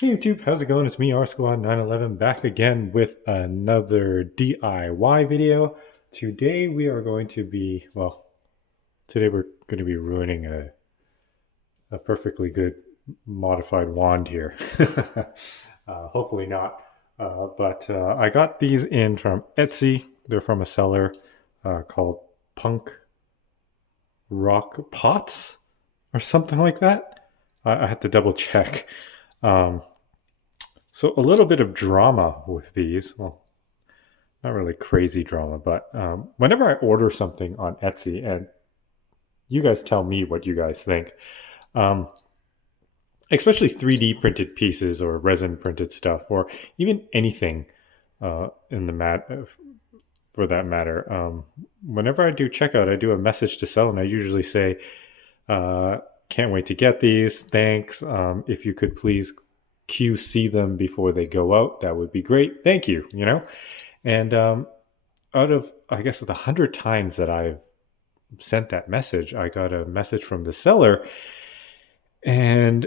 Hey YouTube, how's it going? It's me, R Squad 911, back again with another DIY video. Today we are going to be, today we're going to be ruining a perfectly good modified wand here. Hopefully not. But I got these in from Etsy. They're from a seller called Punk Rock Pots or something like that. I had to double check. Um, So a little bit of drama with these. Well, not really crazy drama, but whenever I order something on Etsy, and you guys tell me what you guys think, um, especially 3D printed pieces or resin printed stuff, or even anything in the for that matter. Whenever I do checkout, I do a message to sell, and I usually say, uh, "Can't wait to get these. Thanks. If you could please QC them before they go out, that would be great. Thank you." And out of, I guess, the 100 times that I've sent that message, I got a message from the seller, and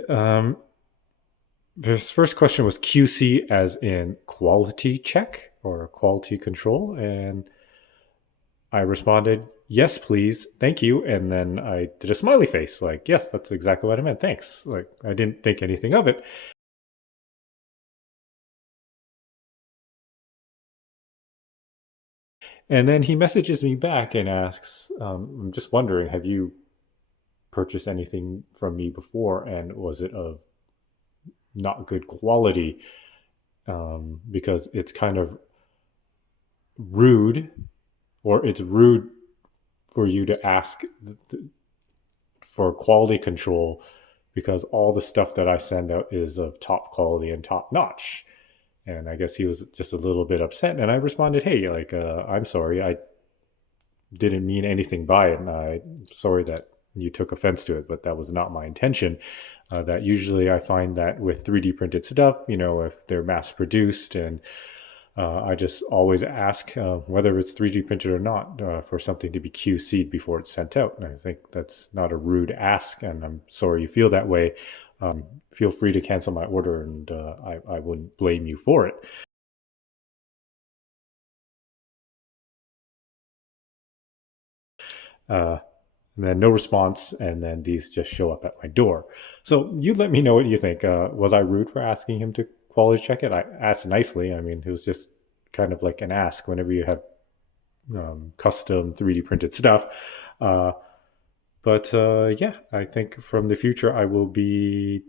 his first question was QC, as in quality check or quality control, and I responded, "Yes, please, thank you." And then I did a smiley face, like, "Yes, that's exactly what I meant. Thanks." Like, I didn't think anything of it. And then he messages me back and asks, "I'm just wondering, have you purchased anything from me before, and was it of not good quality?" Because it's kind of rude, or it's rude for you to ask for quality control, because all the stuff that I send out is of top quality and top notch. And I guess he was just a little bit upset. And I responded, "Hey, like, I'm sorry. I didn't mean anything by it. And I'm sorry that you took offense to it, but that was not my intention." That usually I find that with 3D printed stuff, if they're mass produced, and I just always ask whether it's 3D printed or not, for something to be QC'd before it's sent out. And I think that's not a rude ask, and I'm sorry you feel that way. Feel free to cancel my order, and I wouldn't blame you for it. Uh, and then no response, and then these just show up at my door. So you let me know what you think. Was I rude for asking him to quality check it? I asked nicely. I mean, it was just kind of like an ask whenever you have custom 3D printed stuff. Uh, but yeah, I think from the future I will be.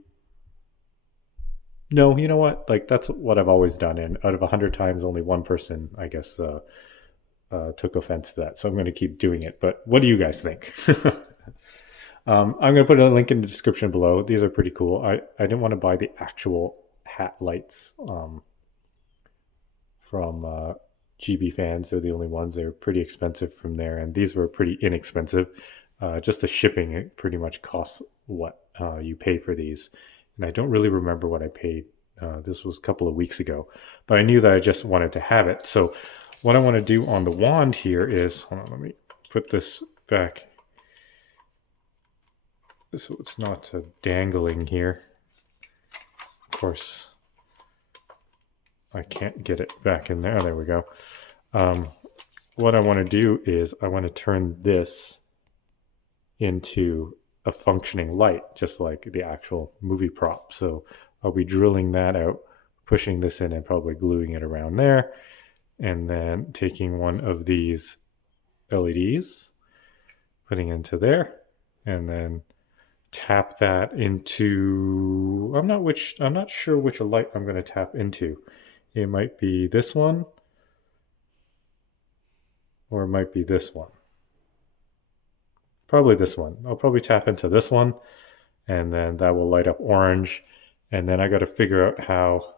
No, you know what? Like, that's what I've always done. And out of 100 times, only one person, I guess, took offense to that. So I'm going to keep doing it. But what do you guys think? I'm going to put a link in the description below. These are pretty cool. I didn't want to buy the actual hat lights from GB Fans. They're the only ones. They're pretty expensive from there. And these were pretty inexpensive. Just the shipping, it pretty much costs what you pay for these. And I don't really remember what I paid. This was a couple of weeks ago. But I knew that I just wanted to have it. So what I want to do on the wand here is, hold on, let me put this back so it's not dangling here. Of course, I can't get it back in there. There we go. What I want to do is I want to turn this into a functioning light, just like the actual movie prop. So I'll be drilling that out, pushing this in, and probably gluing it around there. And then taking one of these LEDs, putting into there, and then tap that into, I'm not sure which light I'm going to tap into. It might be this one, or it might be this one. Probably this one. I'll probably tap into this one, and then that will light up orange. And then I got to figure out how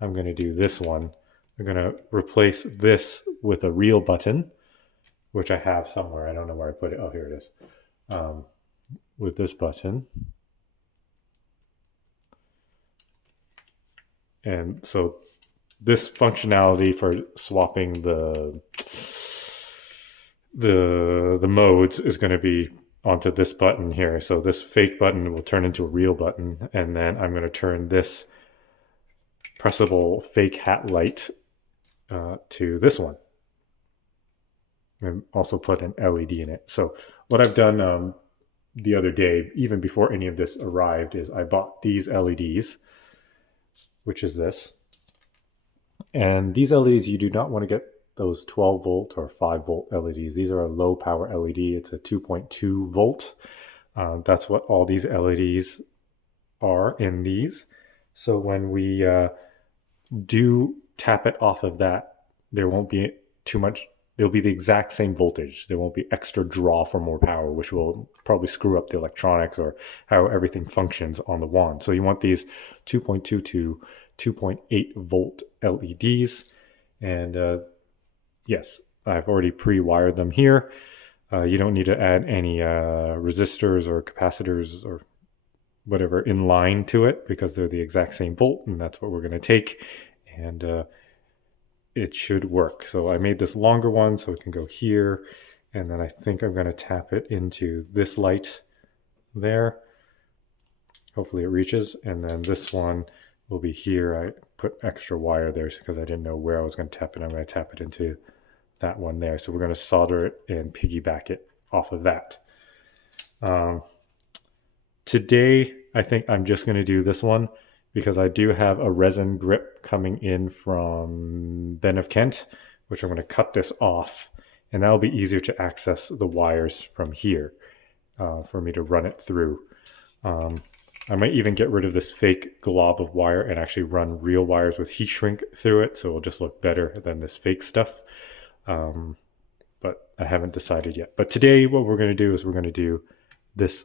I'm going to do this one. I'm going to replace this with a real button, which I have somewhere. I don't know where I put it. Oh, here it is. With this button. And so this functionality for swapping the modes is going to be onto this button here. So this fake button will turn into a real button, and then I'm going to turn this pressable fake hat light to this one, and also put an LED in it. So what I've done the other day, even before any of this arrived, is I bought these LEDs, which is this. And these LEDs, you do not want to get those 12 volt or 5 volt LEDs. These are a low power LED. It's a 2.2 volt. That's what all these LEDs are in these. So when we do tap it off of that, there won't be too much. There'll be the exact same voltage. There won't be extra draw for more power, which will probably screw up the electronics or how everything functions on the wand. So you want these 2.2 to 2.8 volt LEDs. And yes, I've already pre-wired them here. You don't need to add any resistors or capacitors or whatever in line to it, because they're the exact same volt, and that's what we're going to take. And it should work. So I made this longer one so it can go here, and then I think I'm going to tap it into this light there. Hopefully it reaches, and then this one will be here. I put extra wire there because I didn't know where I was going to tap it. I'm going to tap it into that one there. So we're going to solder it and piggyback it off of that. Today, I think I'm just going to do this one because I do have a resin grip coming in from Ben of Kent, which I'm going to cut this off, and that'll be easier to access the wires from here for me to run it through. I might even get rid of this fake glob of wire and actually run real wires with heat shrink through it, so it'll just look better than this fake stuff. But I haven't decided yet. But today what we're going to do is we're going to do this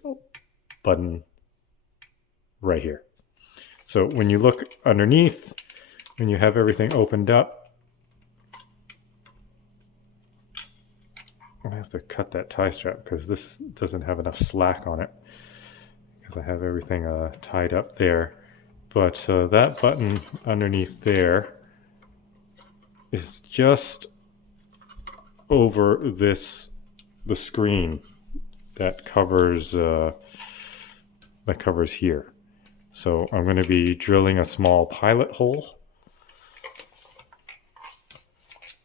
button right here. So when you look underneath, when you have everything opened up, I have to cut that tie strap because this doesn't have enough slack on it, because I have everything tied up there. But that button underneath there is just over the screen that covers here. So I'm going to be drilling a small pilot hole.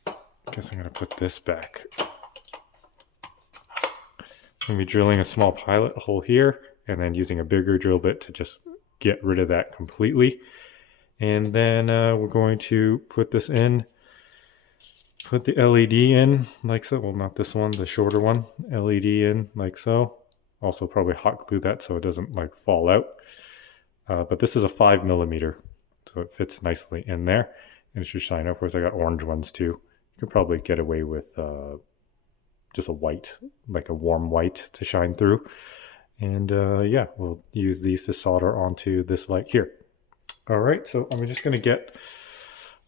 I guess I'm going to put this back. I'm going to be drilling a small pilot hole here, and then using a bigger drill bit to just get rid of that completely. And then we're going to put this in, put the LED in like so. Well, not this one, the shorter one. LED in like so. Also probably hot glue that so it doesn't like fall out. But this is a 5mm, so it fits nicely in there, and it should shine. Of course, I got orange ones too. You could probably get away with just a white, like a warm white, to shine through. And yeah, we'll use these to solder onto this light here. All right, so I'm just going to get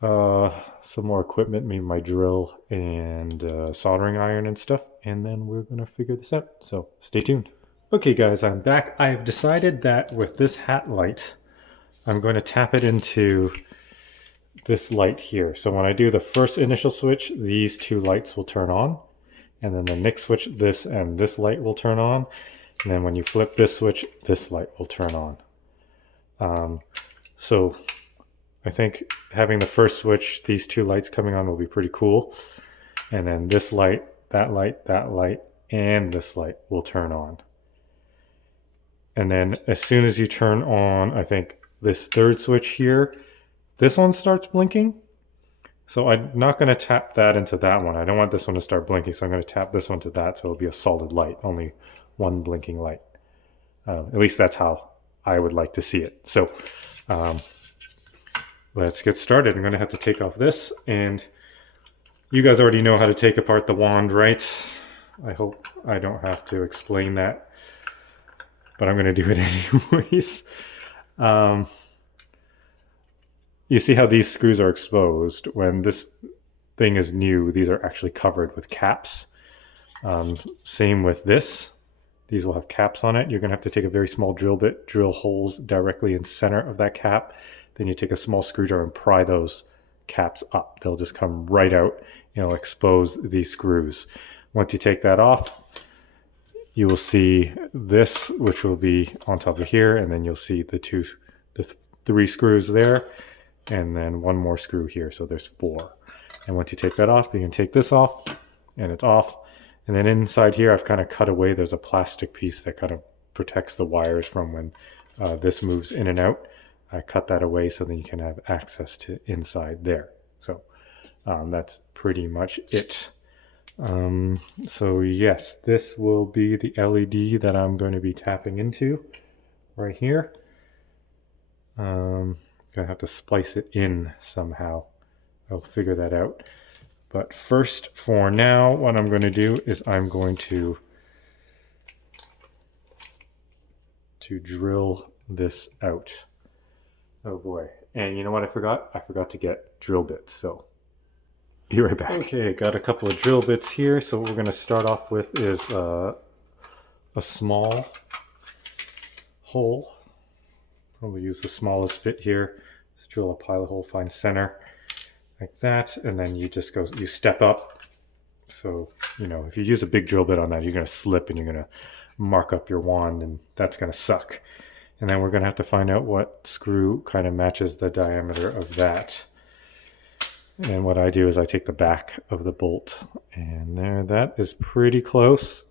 some more equipment, maybe my drill and soldering iron and stuff, and then we're going to figure this out. So stay tuned. Okay guys, I'm back. I've decided that with this hat light, I'm going to tap it into this light here. So when I do the first initial switch, these two lights will turn on. And then the next switch, this and this light will turn on. And then when you flip this switch, this light will turn on. So I think having the first switch, these two lights coming on will be pretty cool. And then this light, that light, that light, and this light will turn on. And then as soon as you turn on, I think this third switch here, this one starts blinking. So I'm not going to tap that into that one. I don't want this one to start blinking, so I'm going to tap this one to that, so it'll be a solid light, only one blinking light. At least that's how I would like to see it. So let's get started. I'm going to have to take off this, and you guys already know how to take apart the wand, right? I hope I don't have to explain that, but I'm going to do it anyways. You see how these screws are exposed. When this thing is new, these are actually covered with caps. Same with this. These will have caps on it. You're going to have to take a very small drill bit, drill holes directly in center of that cap. Then you take a small screwdriver and pry those caps up. They'll just come right out, and it'll expose these screws. Once you take that off, you will see this, which will be on top of here, and then you'll see the three screws there. and then one more screw here. So there's 4. And once you take that off, you can take this off, and it's off. And then inside here, I've kind of cut away. There's a plastic piece that kind of protects the wires from when this moves in and out. I cut that away so that you can have access to inside there. So that's pretty much it. So yes, this will be the LED that I'm going to be tapping into right here. Gonna have to splice it in somehow. I'll figure that out. But first, for now, what I'm going to do is I'm going to drill this out. Oh boy. And you know what I forgot? I forgot to get drill bits, so be right back. Okay, got a couple of drill bits here. So what we're going to start off with is a small hole. Probably use the smallest bit here. Just drill a pilot hole, find center, like that, and then you just go, you step up. So, you know, if you use a big drill bit on that, you're going to slip and you're going to mark up your wand, and that's going to suck. And then we're going to have to find out what screw kind of matches the diameter of that. And what I do is I take the back of the bolt, and there, that is pretty close.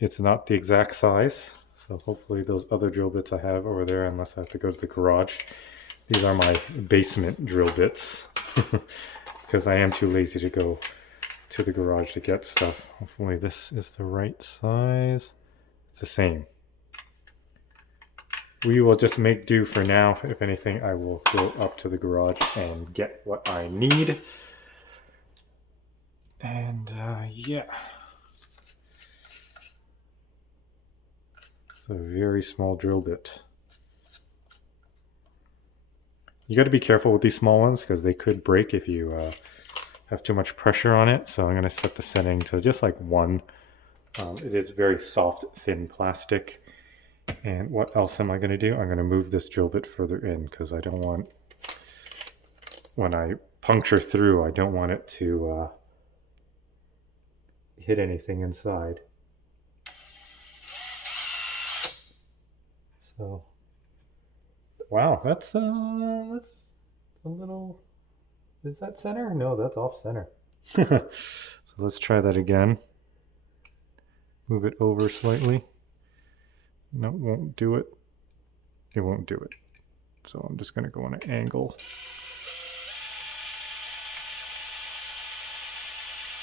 It's not the exact size, so hopefully those other drill bits I have over there, unless I have to go to the garage. These are my basement drill bits, because I am too lazy to go to the garage to get stuff. Hopefully this is the right size. It's the same. We will just make do for now. If anything, I will go up to the garage and get what I need. And yeah. It's a very small drill bit. You got to be careful with these small ones because they could break if you have too much pressure on it. So I'm going to set the setting to just like 1. It is very soft, thin plastic. And what else am I going to do? I'm going to move this drill bit further in because I don't want, when I puncture through, I don't want it to hit anything inside. So, wow, that's a little, is that center? No, that's off center. So let's try that again. Move it over slightly. No, it won't do it. It won't do it. So I'm just going to go on an angle.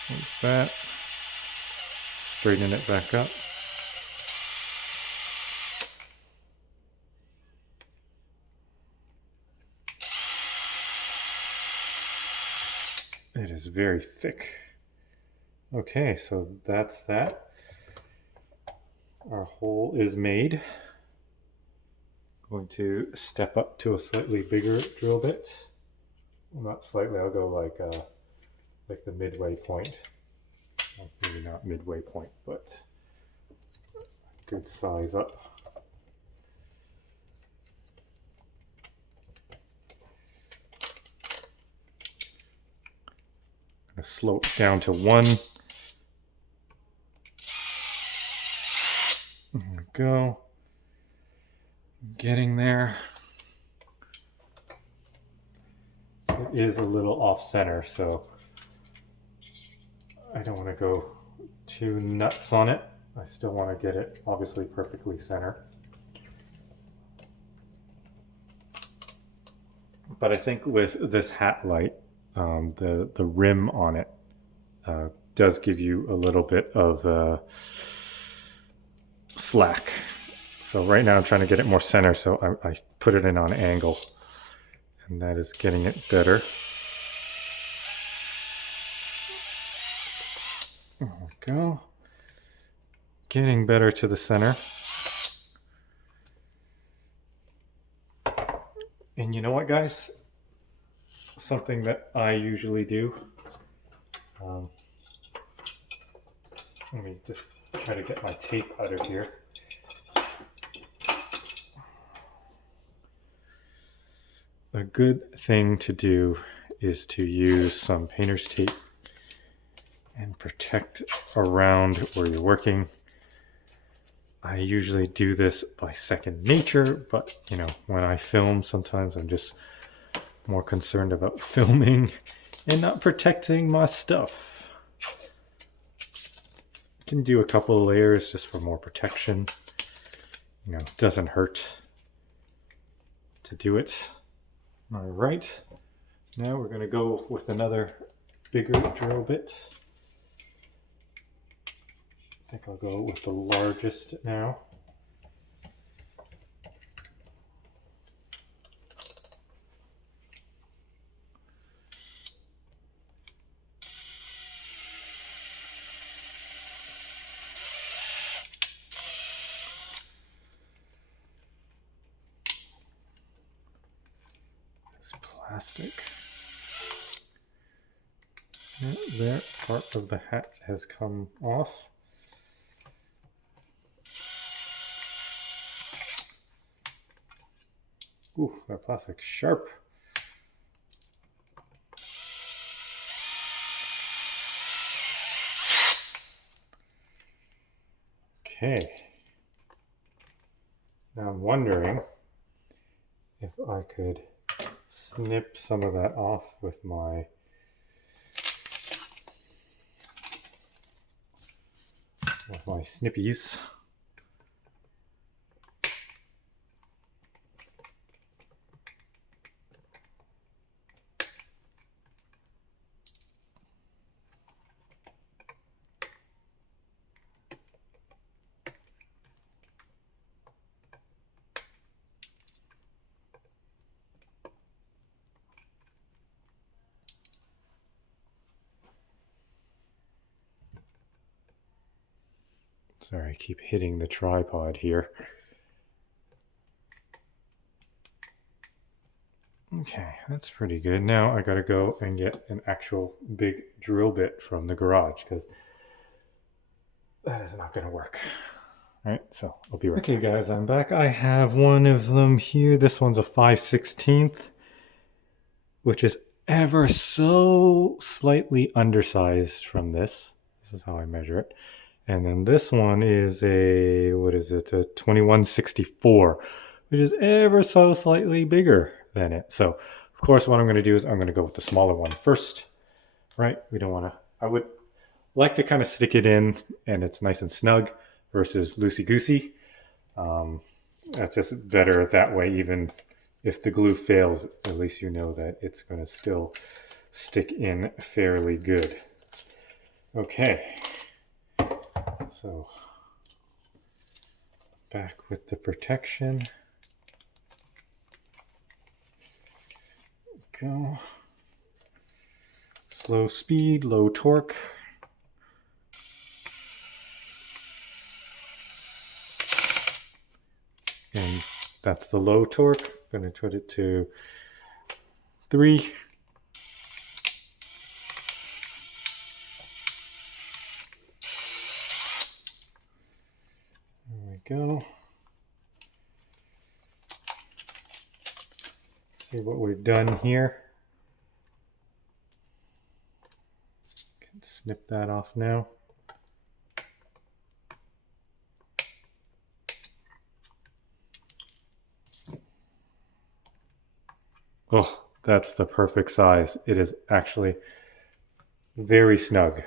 Like that. Straighten it back up. It is very thick. Okay, so that's that. Our hole is made. Going to step up to a slightly bigger drill bit. Well, not slightly, I'll go like the midway point. Well, maybe not midway point, but good size up. I'm going to slope down to 1. There we go. Getting there. It is a little off center, so I don't want to go too nuts on it. I still want to get it obviously perfectly center. But I think with this hat light, the rim on it does give you a little bit of slack. So right now I'm trying to get it more center, so I put it in on an angle, and that is getting it better. There we go. Getting better to the center. And you know what, guys? Something that I usually do. Let me just try to get my tape out of here. A good thing to do is to use some painter's tape and protect around where you're working. I usually do this by second nature, but you know, when I film, sometimes I'm just more concerned about filming and not protecting my stuff. Can do a couple of layers just for more protection. You know, it doesn't hurt to do it. All right, now we're gonna go with another bigger drill bit. I think I'll go with the largest now. This plastic. Yeah, there, part of the hat has come off. Ooh, that plastic's sharp. Okay. Now I'm wondering if I could snip some of that off with my snippies. Sorry, I keep hitting the tripod here. Okay, that's pretty good. Now I gotta go and get an actual big drill bit from the garage because that is not gonna work. All right, so I'll be right back. Okay, guys, I'm back. I have one of them here. This one's a 5/16, which is ever so slightly undersized from this. This is how I measure it. And then this one is a, what is it, a 21/64, which is ever so slightly bigger than it. So, of course, what I'm going to do is I'm going to go with the smaller one first, right? We don't want to, I would like to kind of stick it in and it's nice and snug versus loosey-goosey. That's just better that way. Even if the glue fails, at least you know that it's going to still stick in fairly good. Okay. So back with the protection. Go. Slow speed, low torque. And that's the low torque. I'm going to put it to 3. There we go. See what we've done here. Can snip that off now. Oh, that's the perfect size. It is actually very snug.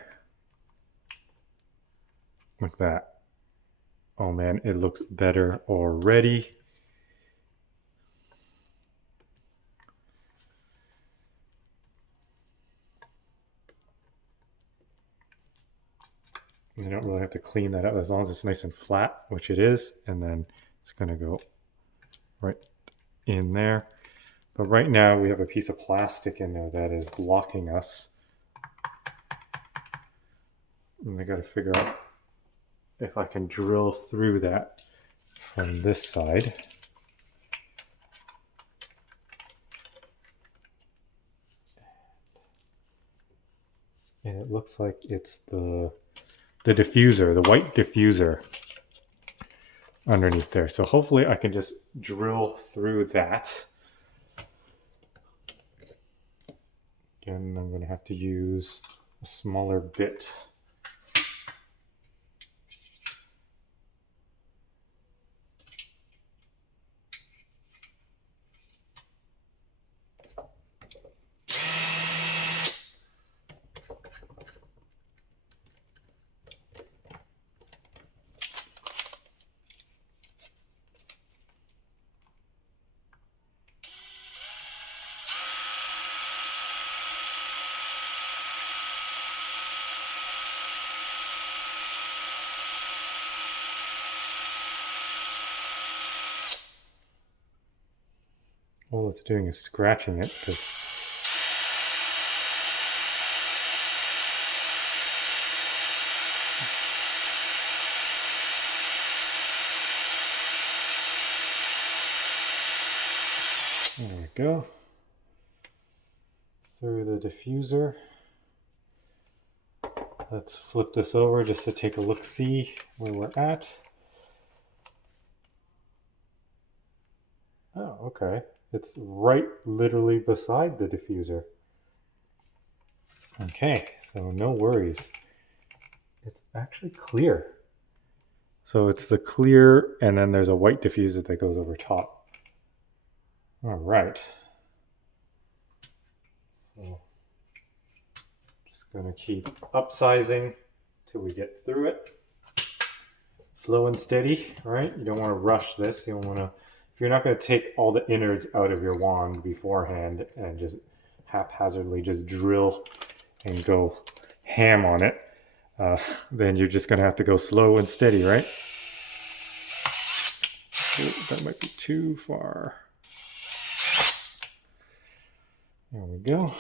Like that. Oh man, it looks better already. You don't really have to clean that up as long as it's nice and flat, which it is, and then it's going to go right in there. But right now we have a piece of plastic in there that is blocking us. And I got to figure out if I can drill through that from this side. And it looks like it's the diffuser, the white diffuser underneath there. So hopefully I can just drill through that. Again, I'm going to have to use a smaller bit. all it's doing is scratching it because there we go. Through the diffuser. Let's flip this over just to take a look-see where we're at. Oh, okay. It's right literally beside the diffuser. Okay, so no worries. It's actually clear. So it's the clear, and then there's a white diffuser that goes over top. All right. So just gonna keep upsizing till we get through it. Slow and steady, right? You don't want to rush this. You don't want to, if you're not going to take all the innards out of your wand beforehand and just haphazardly just drill and go ham on it, then you're just going to have to go slow and steady, right? Ooh, that might be too far. There we go.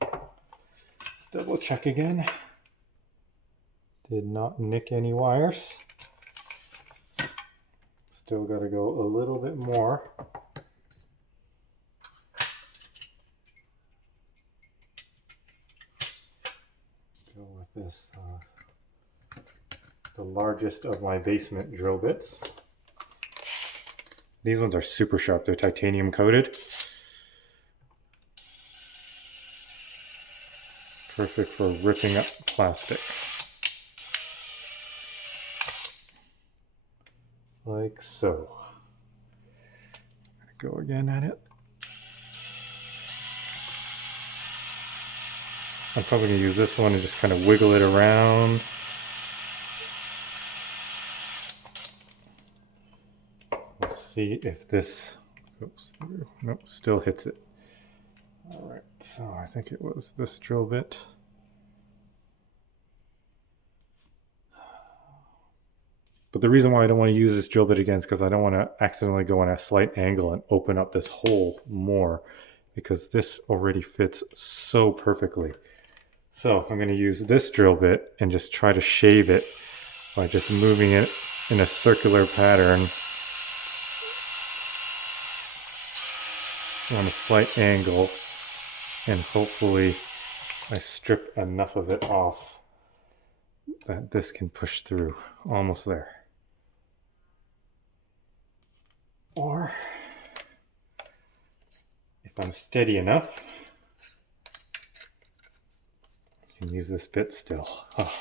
Let's double check again. Did not nick any wires. Still got to go a little bit more. Go with this, the largest of my basement drill bits. These ones are super sharp. They're titanium coated. Perfect for ripping up plastic. Like so. Go again at it. I'm probably going to use this one and just kind of wiggle it around. Let's see if this goes through. Nope, still hits it. All right, so I think it was this drill bit. But the reason why I don't want to use this drill bit again is because I don't want to accidentally go on a slight angle and open up this hole more, because this already fits so perfectly. So I'm going to use this drill bit and just try to shave it by just moving it in a circular pattern on a slight angle, and hopefully I strip enough of it off that this can push through. Almost there. Or if I'm steady enough, I can use this bit still. Oh.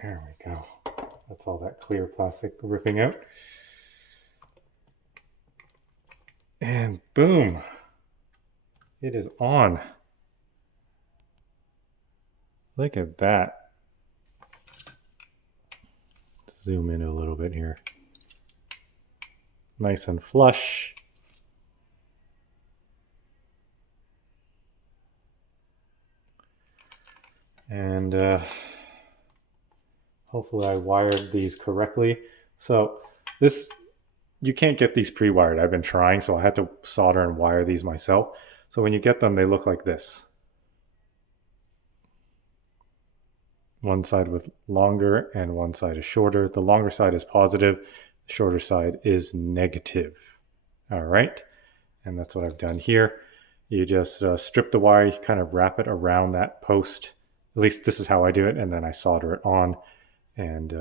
There we go. That's all that clear plastic ripping out. And boom, it is on. Look at that. Let's zoom in a little bit here. Nice and flush. And hopefully I wired these correctly. So this, you can't get these pre-wired. I've been trying, so I had to solder and wire these myself. So when you get them, they look like this. One side with longer and one side is shorter. The longer side is positive, the shorter side is negative. All right, and that's what I've done here. You just strip the wire, you kind of wrap it around that post. At least this is how I do it, and then I solder it on. And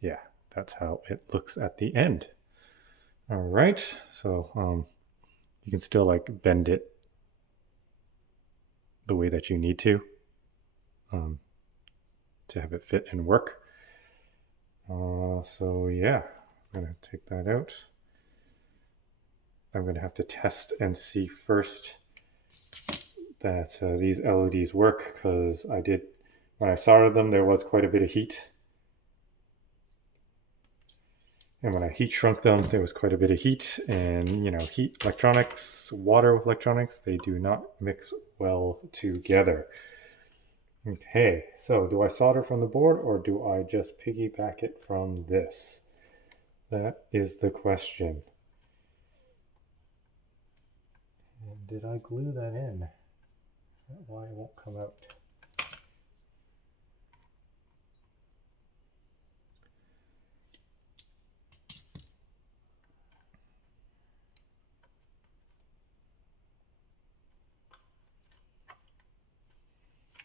yeah, that's how it looks at the end. All right, so you can still like bend it the way that you need to have it fit and work. So yeah, I'm gonna take that out. I'm gonna have to test and see first that these LEDs work, because when I soldered them, there was quite a bit of heat. And when I heat shrunk them, there was quite a bit of heat, and you know, heat, electronics, water with electronics, they do not mix well together. Okay, so do I solder from the board or do I just piggyback it from this? That is the question. And did I glue that in? Is that why it won't come out?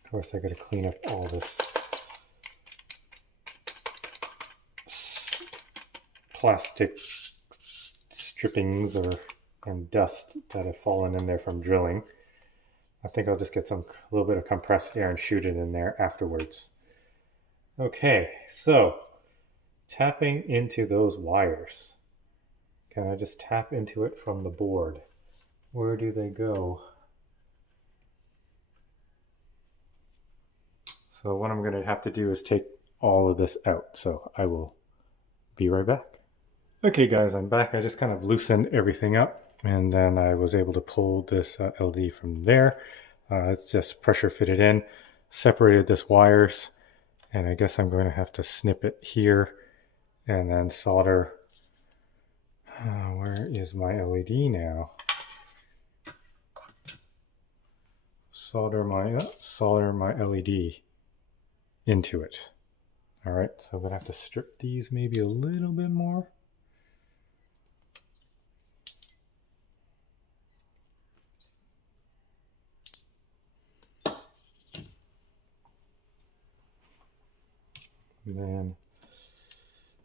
Of course, I gotta clean up all this plastic strippings and dust that have fallen in there from drilling. I think I'll just get a little bit of compressed air and shoot it in there afterwards. Okay, so tapping into those wires. Can I just tap into it from the board? Where do they go? So what I'm going to have to do is take all of this out. So I will be right back. Okay guys, I'm back. I just kind of loosened everything up and then I was able to pull this LED from there. It's just pressure fitted in, separated this wires, and I guess I'm going to have to snip it here and then solder. Where is my LED now? Solder my LED into it. All right, so I'm gonna have to strip these maybe a little bit more. And then,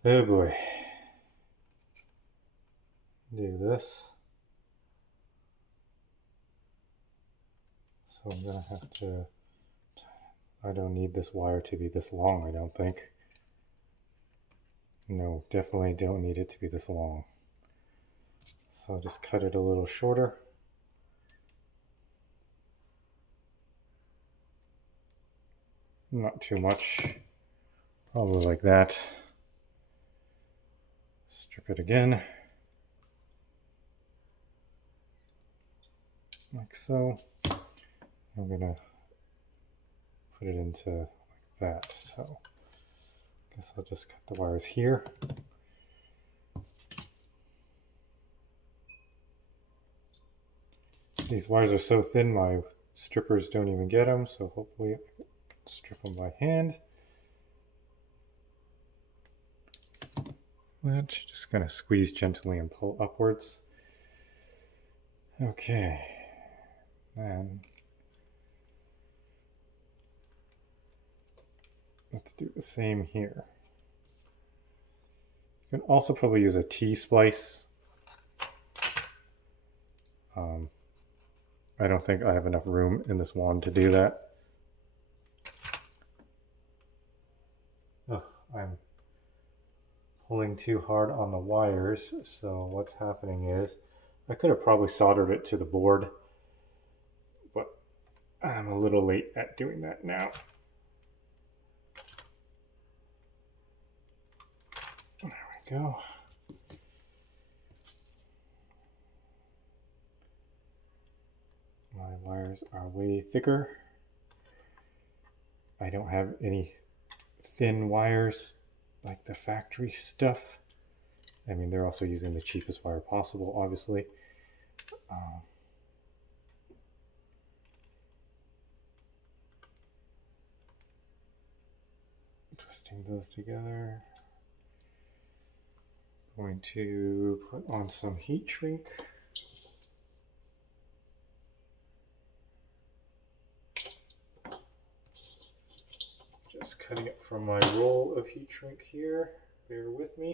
oh boy, do this. So I'm gonna have to, I don't need this wire to be this long, I don't think. No, definitely don't need it to be this long. So I'll just cut it a little shorter. Not too much, probably like that. Strip it again. Like so. I'm gonna put it into like that. So I guess I'll just cut the wires here. These wires are so thin, my strippers don't even get them, so hopefully I can strip them by hand. Which just gonna squeeze gently and pull upwards. Okay, then let's do the same here. You can also probably use a T-splice. I don't think I have enough room in this wand to do that. Ugh, I'm pulling too hard on the wires, so what's happening is I could have probably soldered it to the board, but I'm a little late at doing that now. There we go. My wires are way thicker. I don't have any thin wires like the factory stuff. I mean, they're also using the cheapest wire possible, obviously. Twisting those together. Going to put on some heat shrink. Just cutting it from my roll of heat shrink here. Bear with me.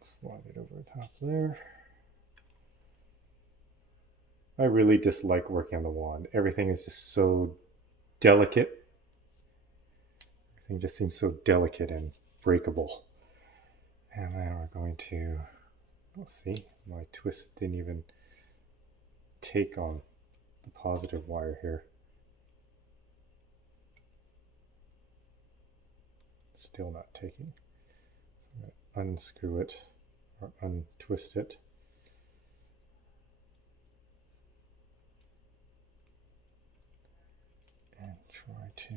Slide it over the top there. I really dislike working on the wand. Everything is just so delicate. Everything just seems so delicate and breakable. And then we're going to, let's see, my twist didn't even take on the positive wire here. Still not taking. So I'm going unscrew it or untwist it. And try to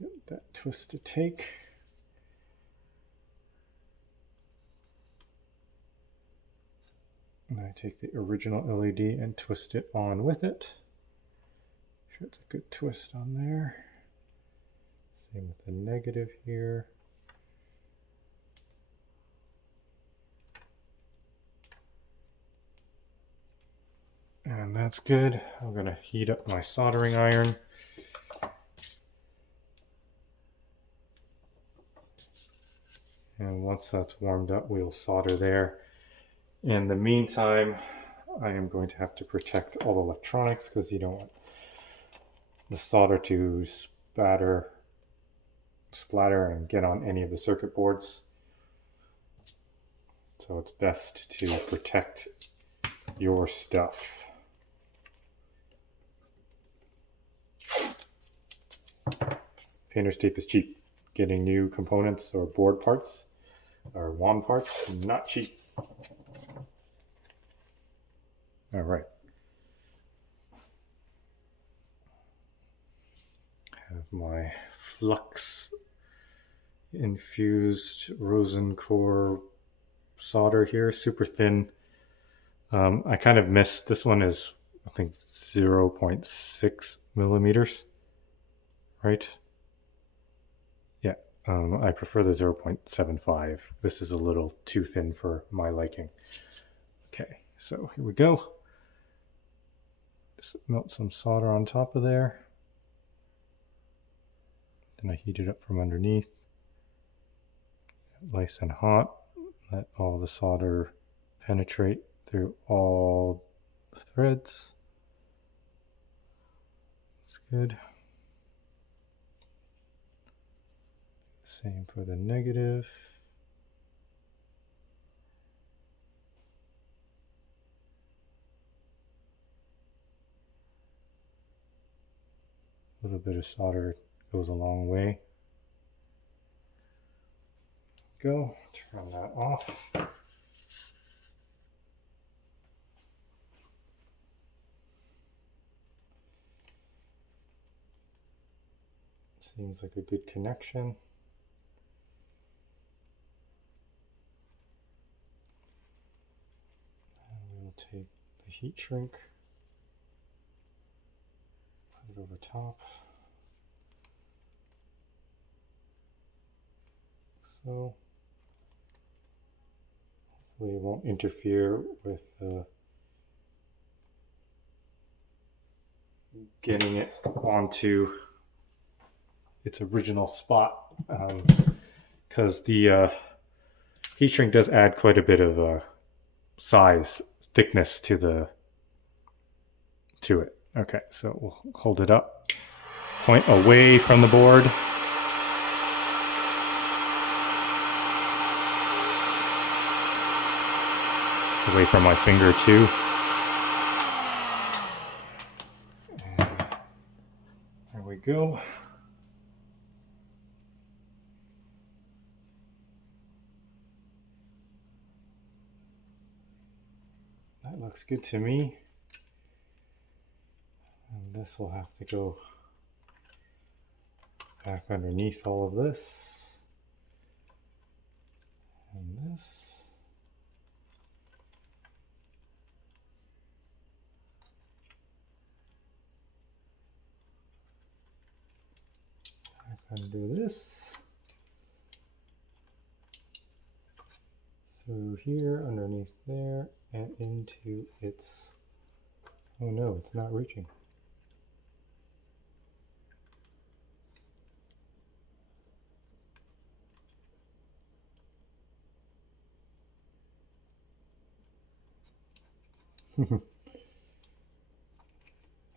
get that twist to take. And I take the original LED and twist it on with it. Sure it's a good twist on there. Same with the negative here. And that's good. I'm going to heat up my soldering iron. And once that's warmed up, we'll solder there. In the meantime, I am going to have to protect all the electronics because you don't want the solder to splatter and get on any of the circuit boards. So it's best to protect your stuff. Painter's tape is cheap. Getting new components or board parts or wand parts, not cheap. All right. Have my flux infused rosin core solder here, super thin. I kind of missed, this one is I think 0.6 millimeters, right? Yeah, I prefer the 0.75. This is a little too thin for my liking. Okay, so here we go. Just melt some solder on top of there. Then I heat it up from underneath. Nice and hot. Let all the solder penetrate through all the threads. That's good. Same for the negative. A little bit of solder goes a long way. Go, turn that off. Seems like a good connection. And we'll take the heat shrink, put it over top. So hopefully it won't interfere with getting it onto its original spot, because the heat shrink does add quite a bit of size, thickness to it. Okay, so we'll hold it up, point away from the board. Away from my finger too. And there we go. That looks good to me. And this will have to go back underneath all of this. And this. I'm going to do this through here, underneath there, and into its, oh no, it's not reaching.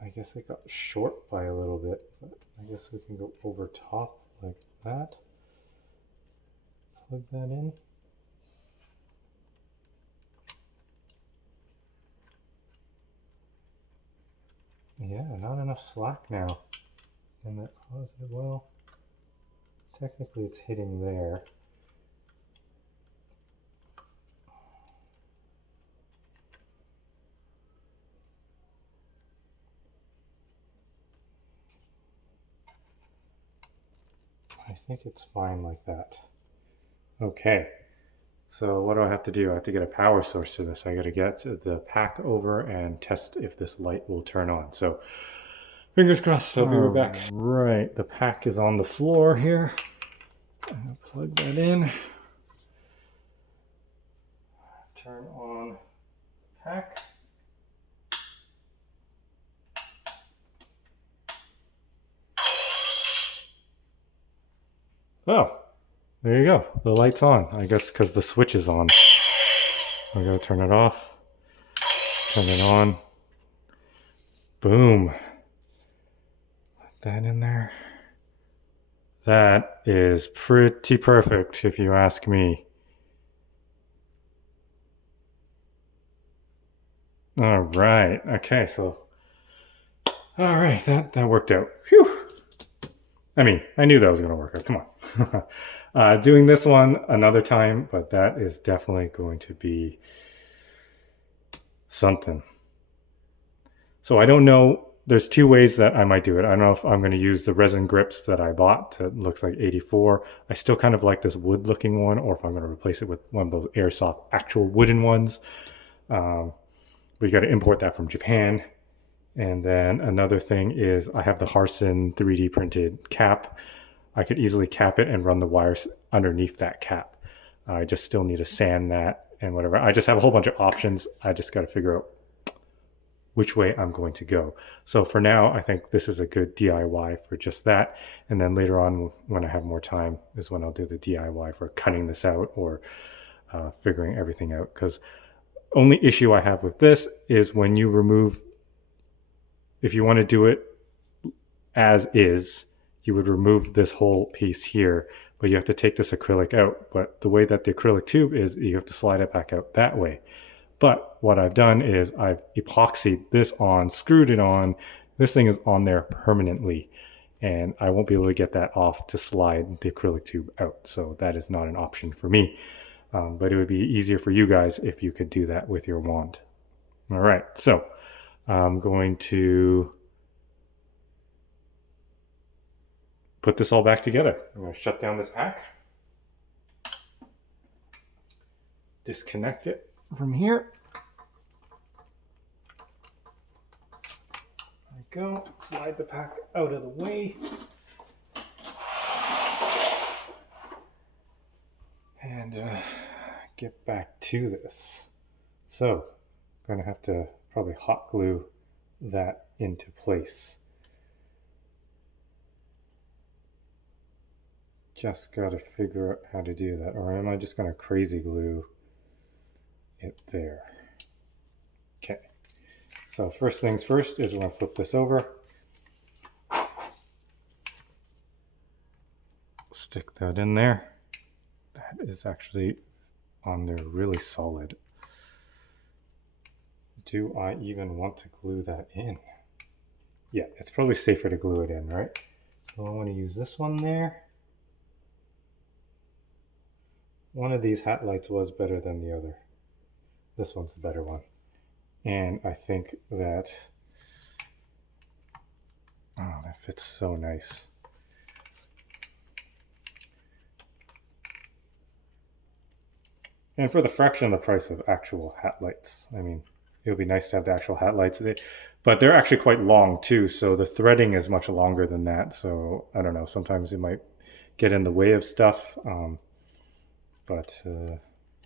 I guess it got short by a little bit, but I guess we can go over top like that. Plug that in. Yeah, not enough slack now in that positive. Well, technically it's hitting there. think it's fine like that. Okay. So what do I have to do? I have to get a power source to this. I got to get the pack over and test if this light will turn on. So fingers crossed, I'll be right back. Right, the pack is on the floor here. I'll plug that in. Turn on pack. Oh, there you go. The light's on. I guess because the switch is on. I gotta turn it off. Turn it on. Boom. Put that in there. That is pretty perfect, if you ask me. All right. Okay, so all right, that worked out. Phew. I mean, I knew that was going to work out. Come on. Doing this one another time, but that is definitely going to be something. So I don't know. There's two ways that I might do it. I don't know if I'm going to use the resin grips that I bought that looks like 84. I still kind of like this wood looking one, or if I'm going to replace it with one of those airsoft actual wooden ones. We got to import that from Japan. And then another thing is I have the Resin 3D printed cap. I could easily cap it and run the wires underneath that cap. I just still need to sand that and whatever. I just have a whole bunch of options. I just got to figure out which way I'm going to go. So for now, I think this is a good DIY for just that. And then later on, when I have more time, is when I'll do the DIY for cutting this out or figuring everything out. Because only issue I have with this is when you remove, if you want to do it as is, you would remove this whole piece here, but you have to take this acrylic out. But the way that the acrylic tube is, you have to slide it back out that way. But what I've done is I've epoxied this on, screwed it on. This thing is on there permanently, and I won't be able to get that off to slide the acrylic tube out. So that is not an option for me. But it would be easier for you guys if you could do that with your wand. All right, so I'm going to put this all back together. I'm going to shut down this pack, disconnect it from here. There we go. Slide the pack out of the way. And get back to this. So I'm going to have to probably hot glue that into place. Just got to figure out how to do that. Or am I just going to crazy glue it there? Okay. So first things first is we're going to flip this over. Stick that in there. That is actually on there really solid. Do I even want to glue that in? Yeah, it's probably safer to glue it in, right? So I want to use this one there. One of these hat lights was better than the other. This one's the better one. And I think that, oh, that fits so nice. And for the fraction of the price of actual hat lights, I mean, it would be nice to have the actual hat lights. But they're actually quite long too, so the threading is much longer than that. So I don't know, sometimes it might get in the way of stuff.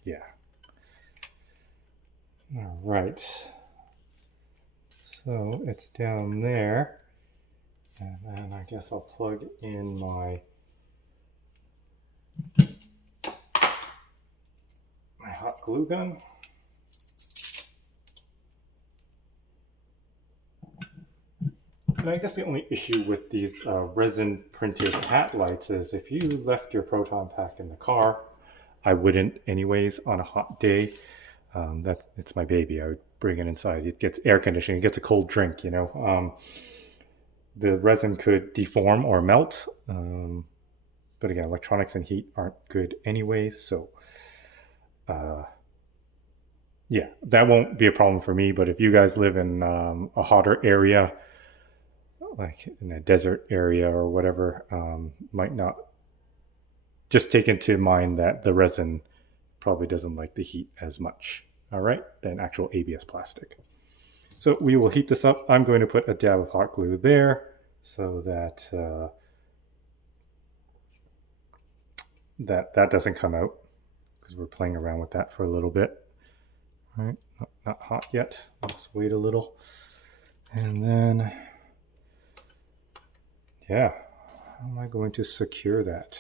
Yeah. All right. So it's down there. And then I guess I'll plug in my hot glue gun. And I guess the only issue with these resin printed hat lights is if you left your proton pack in the car, I wouldn't anyways on a hot day. It's my baby. I would bring it inside. It gets air conditioning. It gets a cold drink, you know. The resin could deform or melt. But again, electronics and heat aren't good anyways. So yeah, that won't be a problem for me. But if you guys live in a hotter area, like in a desert area or whatever, might not just take into mind that the resin probably doesn't like the heat as much, all right, than actual ABS plastic. So we will heat this up. I'm going to put a dab of hot glue there so that that doesn't come out, because we're playing around with that for a little bit. All right, not hot yet. Let's wait a little. And then, yeah, how am I going to secure that?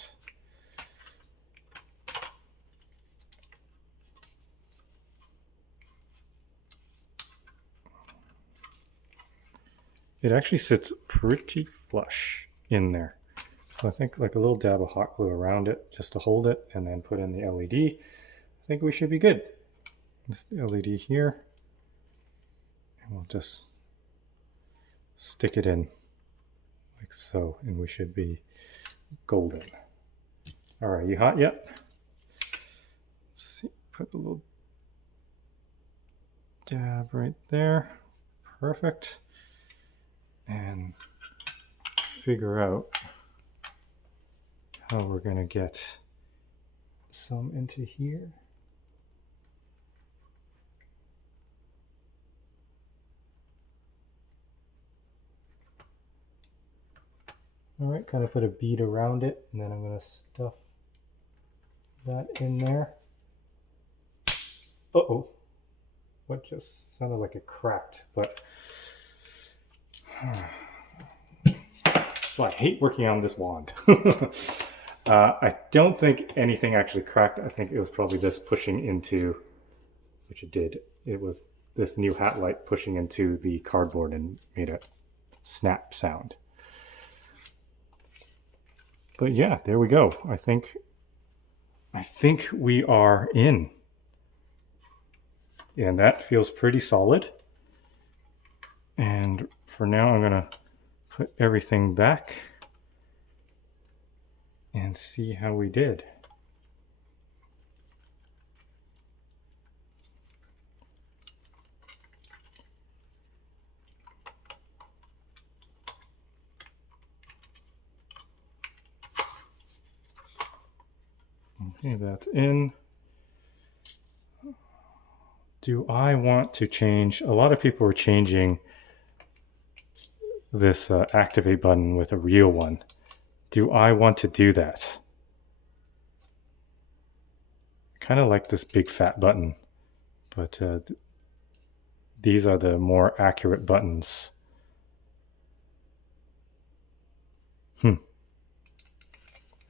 It actually sits pretty flush in there. So I think like a little dab of hot glue around it just to hold it, and then put in the LED. I think we should be good. This is the LED here. And we'll just stick it in like so, and we should be golden. All right, you hot yet? Let's see, put a little dab right there. Perfect. And figure out how we're going to get some into here. All right, kind of put a bead around it, and then I'm going to stuff that in there. Uh-oh. What just sounded like it cracked, but so I hate working on this wand. I don't think anything actually cracked. I think it was probably this pushing into, which it did. It was this new hat light pushing into the cardboard and made a snap sound. But yeah, there we go. I think we are in. And that feels pretty solid. And for now, I'm gonna put everything back and see how we did. Okay, that's in. Do I want to change? A lot of people are changing this activate button with a real one. Do I want to do that? I kind of like this big fat button, but these are the more accurate buttons.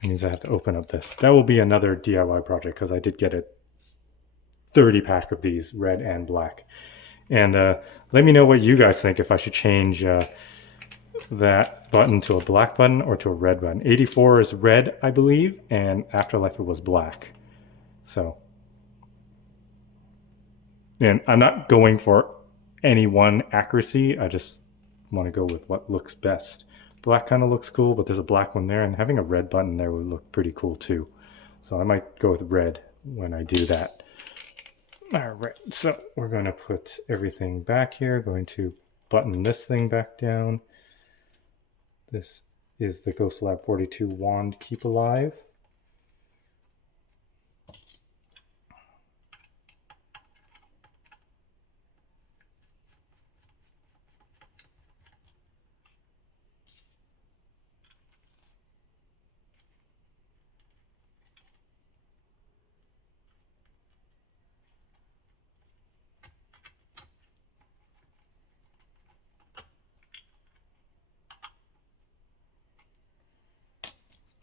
It means I have to open up this. That will be another DIY project, because I did get a 30 pack of these, red and black. And let me know what you guys think, if I should change that button to a black button or to a red button. 84 is red, I believe, and Afterlife it was black. So, and I'm not going for any one accuracy. I just want to go with what looks best. Black kind of looks cool, but there's a black one there, and having a red button there would look pretty cool too. So I might go with red when I do that. All right, so we're going to put everything back here. Going to button this thing back down. This is the Ghost Lab 42 wand Keep Alive.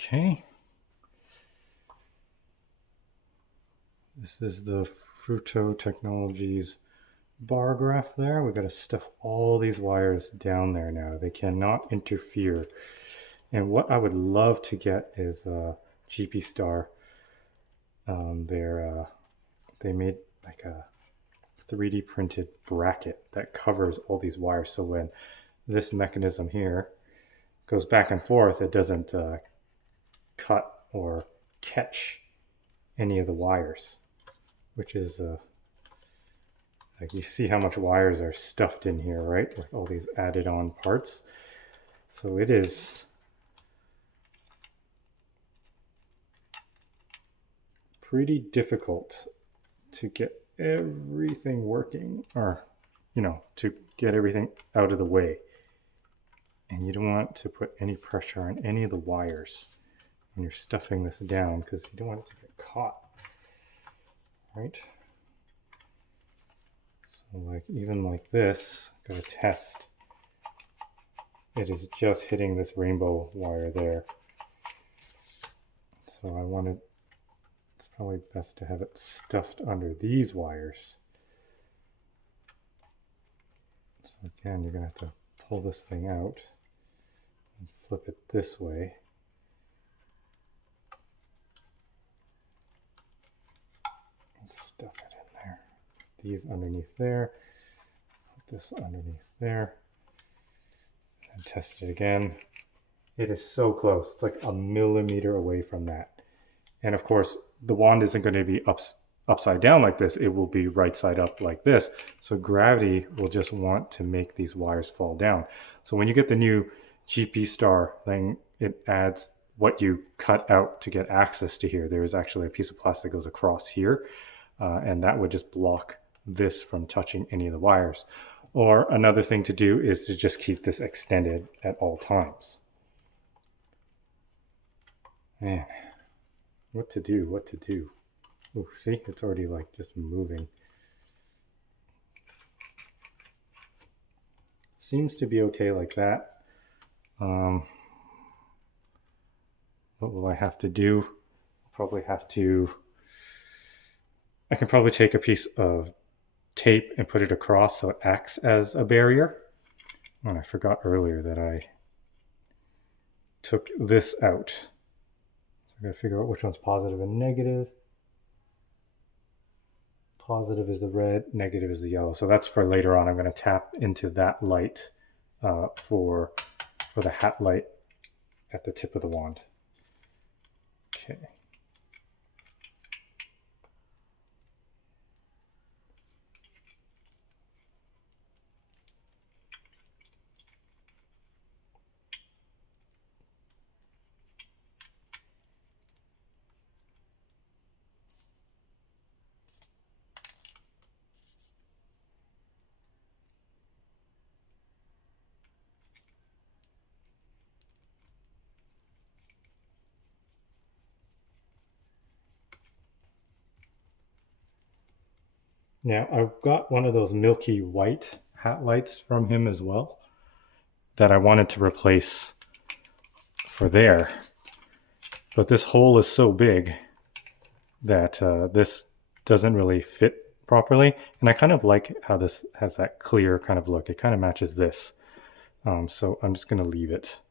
Okay. This is the Fruto Technologies bar graph there. We've got to stuff all these wires down there now. They cannot interfere. And what I would love to get is GP Star. They made like a 3D printed bracket that covers all these wires. So when this mechanism here goes back and forth, it doesn't cut or catch any of the wires, which is like, you see how much wires are stuffed in here, right, with all these added on parts. So it is pretty difficult to get everything working, or, you know, to get everything out of the way. And you don't want to put any pressure on any of the wires when you're stuffing this down, because you don't want it to get caught, right? So like, even like this, I'm gonna test. It is just hitting this rainbow wire there. So I want to, it's probably best to have it stuffed under these wires. So again, you're gonna have to pull this thing out and flip it this way. And stuff it in there. These underneath there. Put this underneath there. And test it again. It is so close. It's like a millimeter away from that. And of course, the wand isn't going to be upside down like this. It will be right side up like this. So gravity will just want to make these wires fall down. So when you get the new GP Star thing, it adds what you cut out to get access to here. There is actually a piece of plastic that goes across here, and that would just block this from touching any of the wires. Or another thing to do is to just keep this extended at all times. Man, what to do, what to do. Oh, see, it's already like just moving. Seems to be okay like that. What will I have to do? I'll probably have to, I can probably take a piece of tape and put it across so it acts as a barrier. Oh, and I forgot earlier that I took this out. So I gotta figure out which one's positive and negative. Positive is the red, negative is the yellow. So that's for later on. I'm gonna tap into that light for the hat light at the tip of the wand. Okay. Now, I've got one of those milky white hat lights from him as well that I wanted to replace for there. But this hole is so big that this doesn't really fit properly. And I kind of like how this has that clear kind of look. It kind of matches this. So I'm just going to leave it.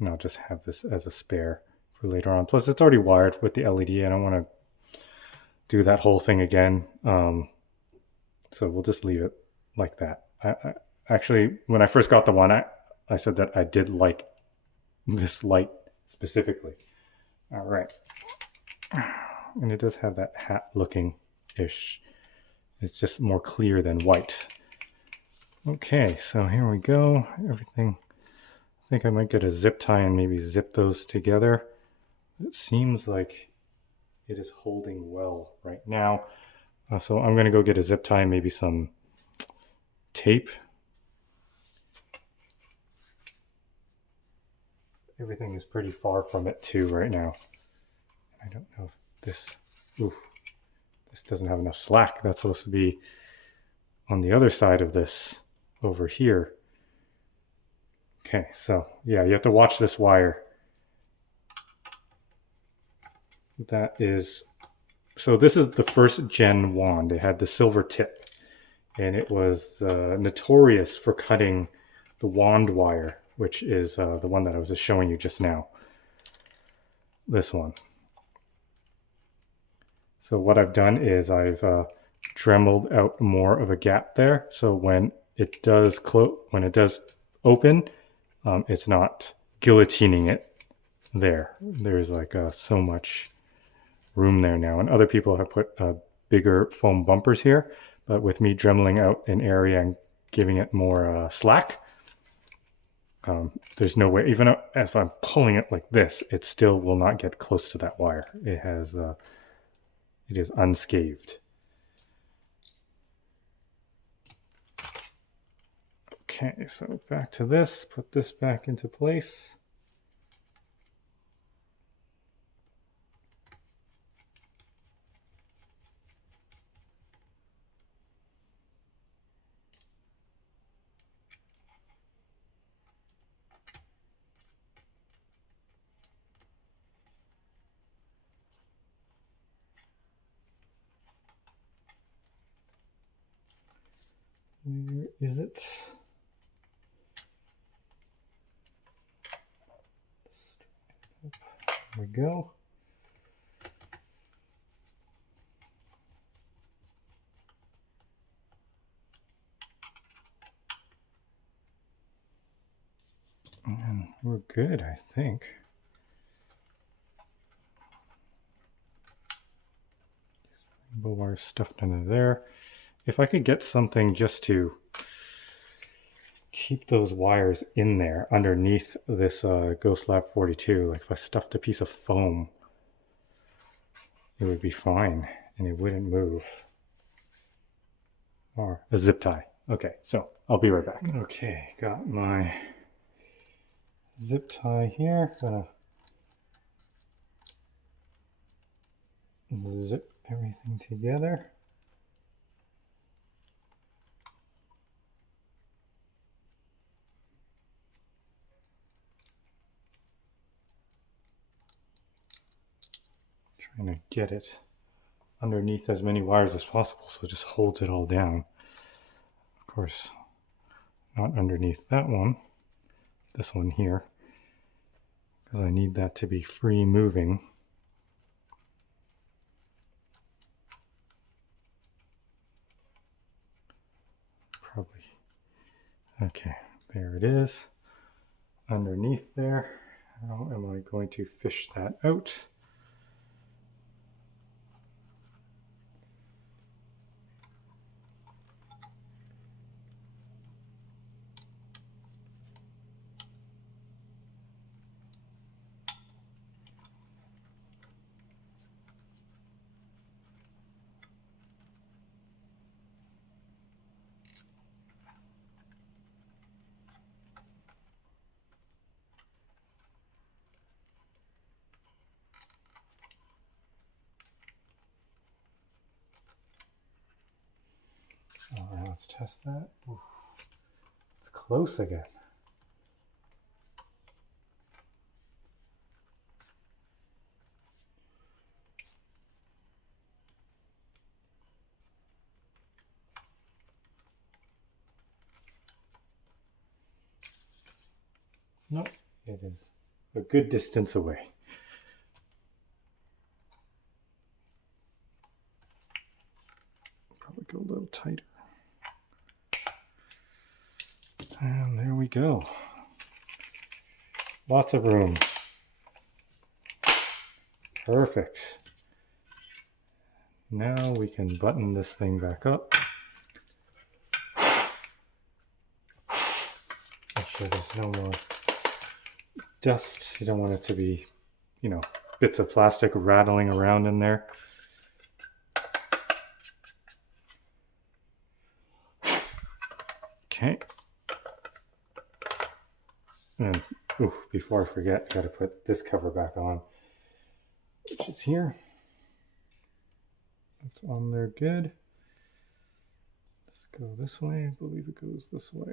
And I'll just have this as a spare for later on. Plus, it's already wired with the LED. I don't want to do that whole thing again. So we'll just leave it like that. I actually, when I first got the one, I said that I did like this light specifically. All right. And it does have that hat looking-ish. It's just more clear than white. Okay, so here we go. Everything. I think I might get a zip tie and maybe zip those together. It seems like it is holding well right now. So I'm going to go get a zip tie and maybe some tape. Everything is pretty far from it too right now. I don't know if this, this doesn't have enough slack. That's supposed to be on the other side of this over here. Okay, so yeah, you have to watch this wire. That is, so this is the first gen wand. It had the silver tip, and it was notorious for cutting the wand wire, which is the one that I was just showing you just now. This one. So what I've done is I've dremeled out more of a gap there, so when it does open, it's not guillotining it there. There's like so much room there now, and other people have put bigger foam bumpers here, but with me dremeling out an area and giving it more slack, there's no way, even if I'm pulling it like this, it still will not get close to that wire. It has it is unscathed. Okay, so back to this, put this back into place. Where is it? There we go. And we're good, I think. Rainbow wire stuffed under there. If I could get something just to keep those wires in there underneath this Ghost Lab 42, like if I stuffed a piece of foam, it would be fine and it wouldn't move. Or a zip tie. Okay, so I'll be right back. Okay, got my zip tie here. Gonna zip everything together. Trying to get it underneath as many wires as possible so it just holds it all down. Of course, not underneath that one, this one here, because I need that to be free moving. Probably. Okay, there it is. Underneath there. How am I going to fish that out? All right, let's test that. Ooh, it's close again. Nope, it is a good distance away. Probably go a little tighter. And there we go. Lots of room. Perfect. Now we can button this thing back up. Make sure there's no more dust. You don't want it to be, you know, bits of plastic rattling around in there. Okay. And before I forget, I gotta put this cover back on, which is here. It's on there good. Let's go this way. I believe it goes this way.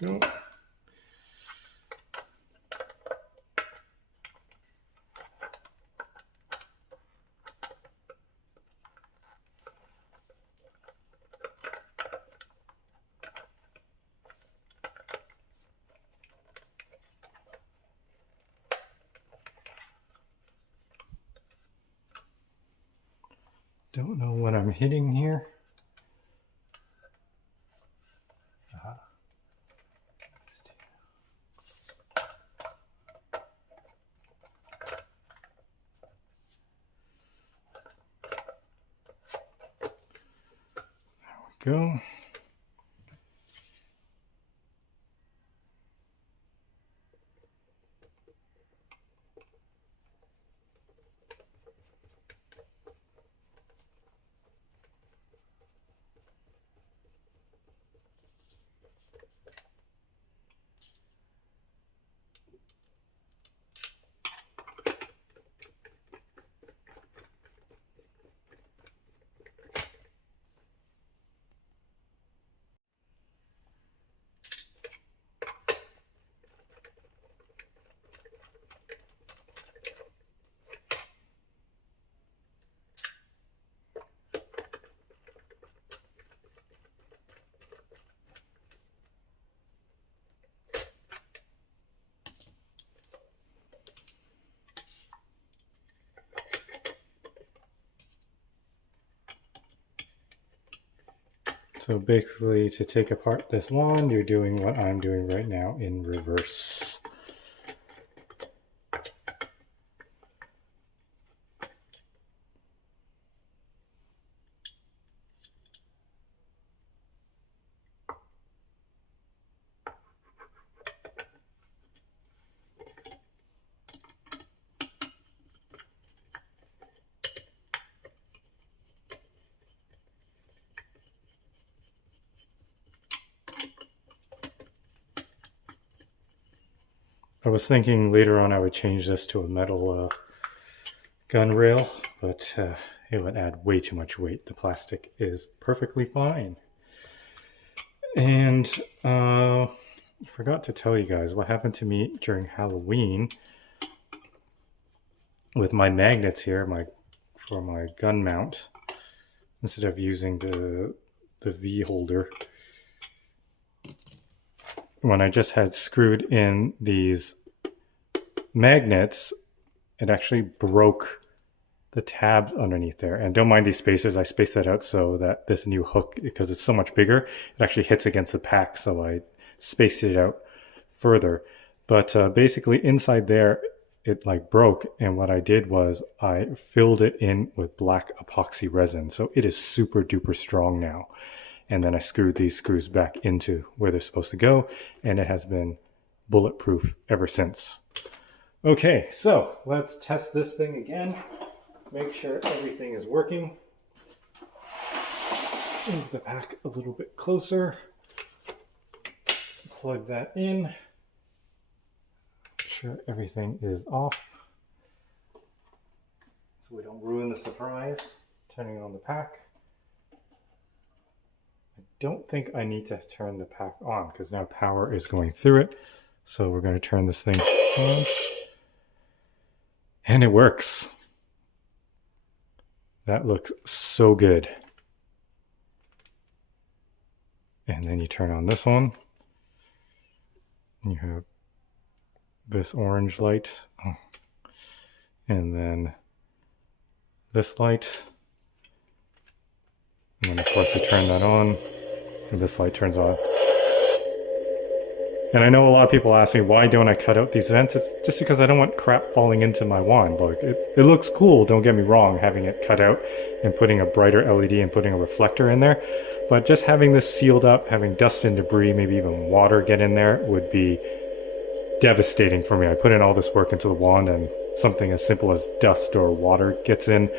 Go. Don't know what I'm hitting here. go. So basically, to take apart this wand, you're doing what I'm doing right now in reverse. I was thinking later on I would change this to a metal gun rail, but it would add way too much weight. The plastic is perfectly fine. And I forgot to tell you guys what happened to me during Halloween with my magnets here, for my gun mount. Instead of using the V holder, when I just had screwed in these magnets, it actually broke the tabs underneath there. And don't mind these spacers, I spaced that out so that this new hook, because it's so much bigger, it actually hits against the pack, so I spaced it out further. But basically inside there, it like broke, and what I did was I filled it in with black epoxy resin, so it is super duper strong now. And then I screwed these screws back into where they're supposed to go, and it has been bulletproof ever since. Okay, so let's test this thing again. Make sure everything is working. Move the pack a little bit closer. Plug that in. Make sure everything is off, so we don't ruin the surprise. Turning on the pack. I don't think I need to turn the pack on because now power is going through it. So we're going to turn this thing on. And it works. That looks so good. And then you turn on this one. And you have this orange light. Oh. And then this light. And then of course I turn that on. And this light turns on. And I know a lot of people ask me, why don't I cut out these vents? It's just because I don't want crap falling into my wand. Like it looks cool, don't get me wrong, having it cut out and putting a brighter LED and putting a reflector in there. But just having this sealed up, having dust and debris, maybe even water get in there would be devastating for me. I put in all this work into the wand and something as simple as dust or water gets in.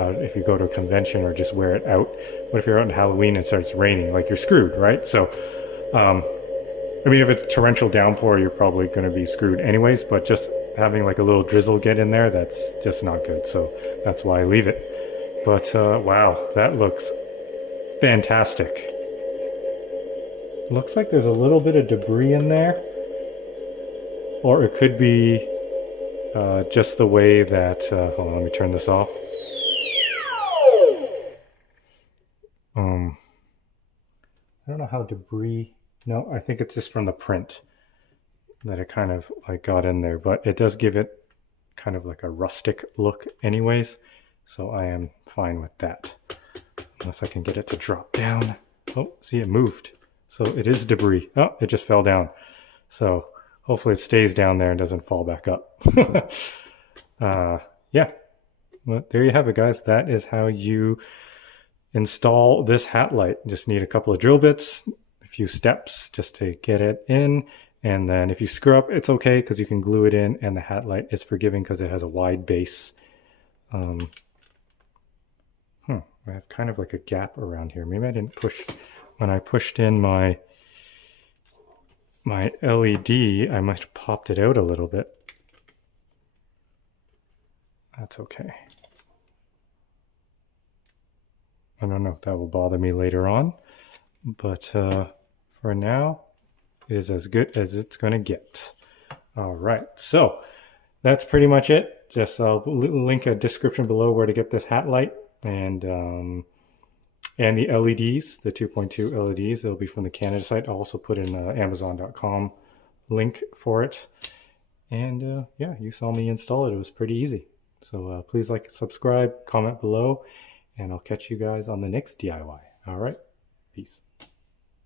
If you go to a convention or just wear it out. What if you're out on Halloween and it starts raining? Like, you're screwed, right? So, I mean, if it's torrential downpour, you're probably going to be screwed anyways, but just having like a little drizzle get in there, that's just not good. So that's why I leave it. But wow, that looks fantastic. Looks like there's a little bit of debris in there. Or it could be just the way that... hold on, let me turn this off. I don't know how debris... No, I think it's just from the print that it kind of like got in there, but it does give it kind of like a rustic look anyways, so I am fine with that. Unless I can get it to drop down. Oh, see, it moved. So it is debris. Oh, it just fell down. So hopefully it stays down there and doesn't fall back up. Yeah, well, there you have it, guys. That is how you install this hat light. Just need a couple of drill bits, a few steps just to get it in. And then if you screw up, it's okay because you can glue it in, and the hat light is forgiving because it has a wide base. I have kind of like a gap around here. Maybe I didn't push, when I pushed in my LED, I must have popped it out a little bit. That's okay. I don't know if that will bother me later on, but for now, it is as good as it's going to get. All right, so that's pretty much it. Just I'll link a description below where to get this hat light and the LEDs, the 2.2 LEDs. They'll be from the Canada site. I'll also put in Amazon.com link for it. And yeah, you saw me install it. It was pretty easy. So please like, subscribe, comment below, and I'll catch you guys on the next DIY. All right, peace.